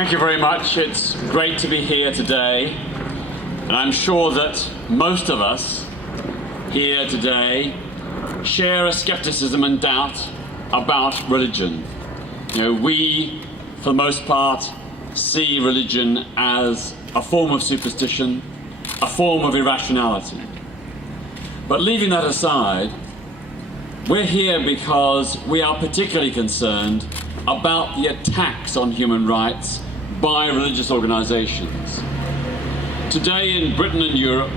Thank you very much. It's great to be here today, and I'm sure that most of us here today share a skepticism and doubt about religion. We, for the most part, see religion as a form of superstition, a form of irrationality. But leaving that aside, we're here because we are particularly concerned about the attacks on human rights by religious organizations. Today in Britain and Europe,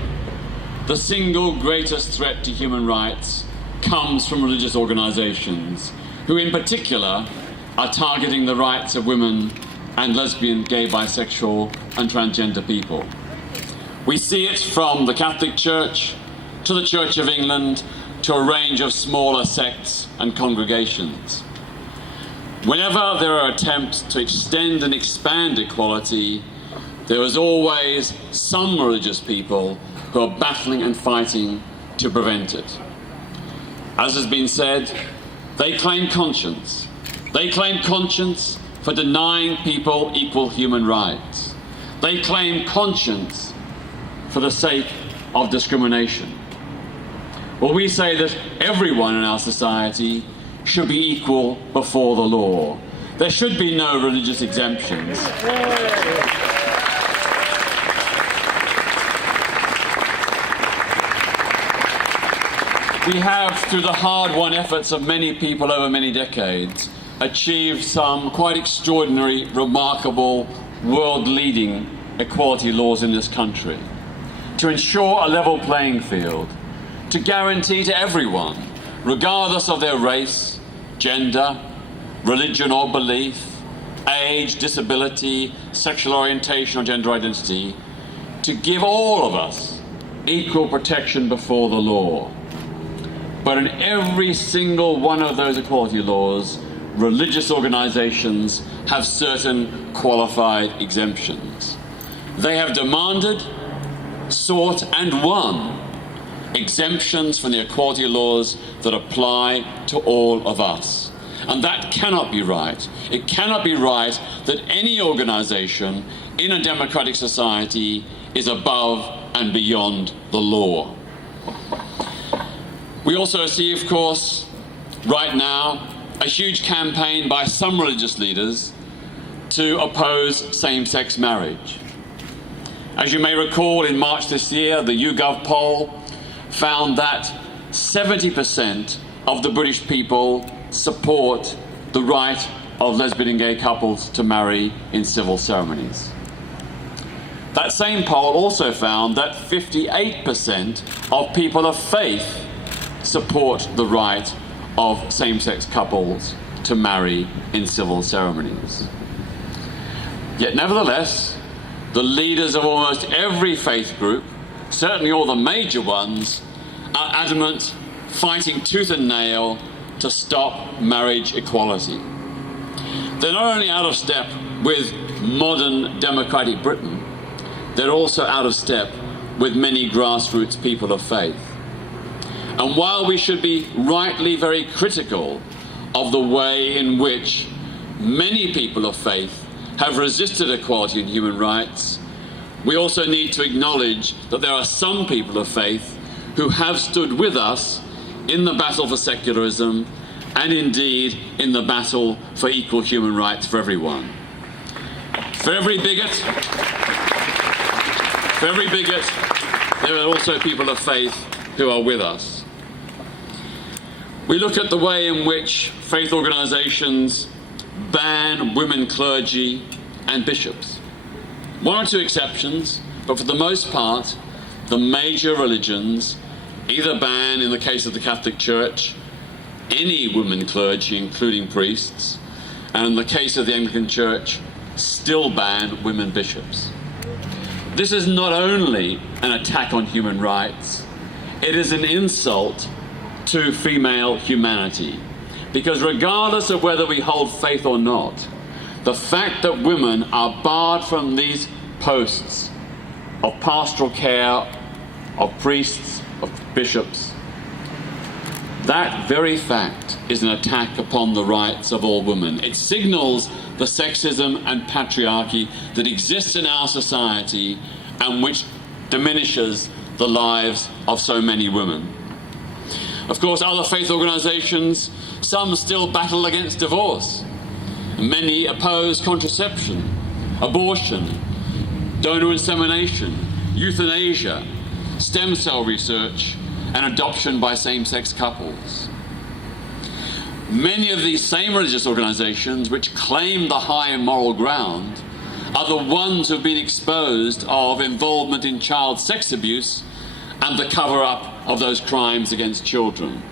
the single greatest threat to human rights comes from religious organizations, who in particular are targeting the rights of women and lesbian, gay, bisexual and transgender people. We see it from the Catholic Church to the Church of England to a range of smaller sects and congregations. Whenever there are attempts to extend and expand equality, there is always some religious people who are battling and fighting to prevent it. As has been said, they claim conscience. They claim conscience for denying people equal human rights. They claim conscience for the sake of discrimination. Well, we say that everyone in our society should be equal before the law. There should be no religious exemptions. We have, through the hard-won efforts of many people over many decades, achieved some quite extraordinary, remarkable, world-leading equality laws in this country to ensure a level playing field, to guarantee to everyone, regardless of their race, gender, religion or belief, age, disability, sexual orientation or gender identity, to give all of us equal protection before the law. But in every single one of those equality laws, religious organizations have certain qualified exemptions. They have demanded, sought and won exemptions from the equality laws that apply to all of us. And that cannot be right. It cannot be right that any organization in a democratic society is above and beyond the law. We also see, of course, right now, a huge campaign by some religious leaders to oppose same-sex marriage. As you may recall, in March this year, the YouGov poll found that 70% of the British people support the right of lesbian and gay couples to marry in civil ceremonies. That same poll also found that 58% of people of faith support the right of same-sex couples to marry in civil ceremonies. Yet nevertheless, the leaders of almost every faith group, certainly all the major ones, are adamant, fighting tooth and nail to stop marriage equality. They're not only out of step with modern democratic Britain, they're also out of step with many grassroots people of faith. And while we should be rightly very critical of the way in which many people of faith have resisted equality and human rights, we also need to acknowledge that there are some people of faith who have stood with us in the battle for secularism and indeed in the battle for equal human rights for everyone. For every bigot, there are also people of faith who are with us. We look at the way in which faith organizations ban women clergy and bishops. One or two exceptions, but for the most part, the major religions either ban, in the case of the Catholic Church, any women clergy, including priests, and in the case of the Anglican Church, still ban women bishops. This is not only an attack on human rights, it is an insult to female humanity. Because regardless of whether we hold faith or not, the fact that women are barred from these posts of pastoral care, of priests, of bishops, That very fact is an attack upon the rights of all women. It signals the sexism and patriarchy that exists in our society and which diminishes the lives of so many women. Of course, other faith organisations, some still battle against divorce. Many oppose contraception, abortion, donor insemination, euthanasia, stem cell research, and adoption by same-sex couples. Many of these same religious organisations, which claim the high moral ground, are the ones who have been exposed of involvement in child sex abuse and the cover-up of those crimes against children.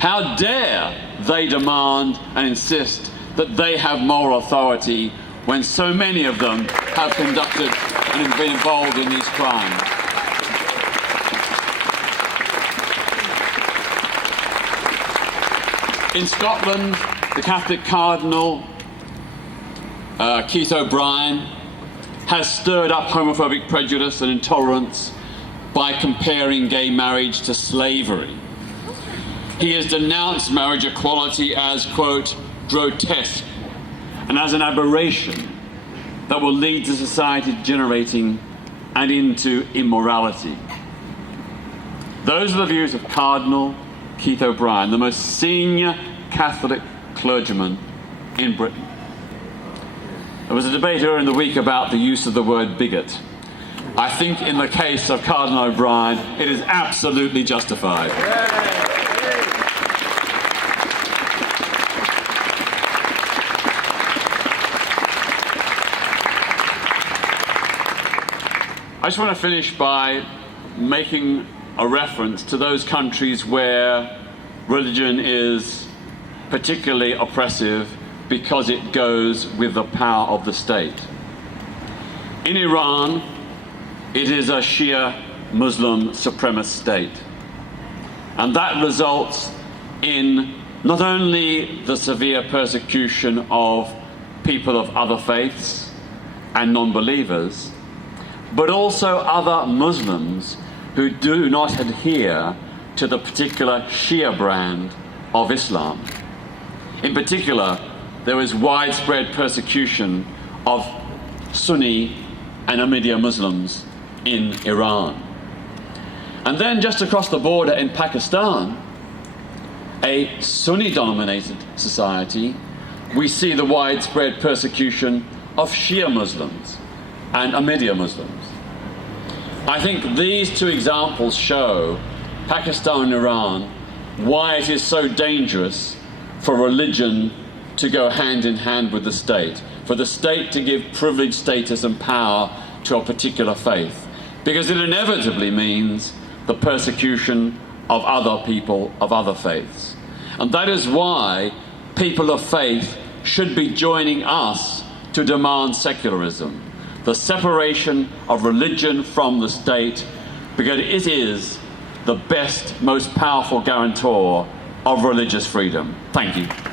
How dare they demand and insist that they have moral authority when so many of them have conducted and been involved in these crimes? In Scotland, the Catholic Cardinal, Keith O'Brien, has stirred up homophobic prejudice and intolerance by comparing gay marriage to slavery. He has denounced marriage equality as, quote, grotesque and as an aberration that will lead to society degenerating and into immorality. Those are the views of Cardinal Keith O'Brien, the most senior Catholic clergyman in Britain. There was a debate earlier in the week about the use of the word bigot. I think in the case of Cardinal O'Brien, it is absolutely justified. I just want to finish by making a reference to those countries where religion is particularly oppressive because it goes with the power of the state. In Iran, it is a Shia Muslim supremacist state. And that results in not only the severe persecution of people of other faiths and non-believers, but also other Muslims who do not adhere to the particular Shia brand of Islam. In particular, there is widespread persecution of Sunni and Ahmadiyya Muslims in Iran. And then just across the border in Pakistan, a Sunni-dominated society, we see the widespread persecution of Shia Muslims and Ahmadiyya Muslims. I think these two examples show, Pakistan and Iran, why it is so dangerous for religion to go hand in hand with the state, for the state to give privileged status and power to a particular faith, because it inevitably means the persecution of other people of other faiths. And that is why people of faith should be joining us to demand secularism, the separation of religion from the state, because it is the best, most powerful guarantor of religious freedom. Thank you.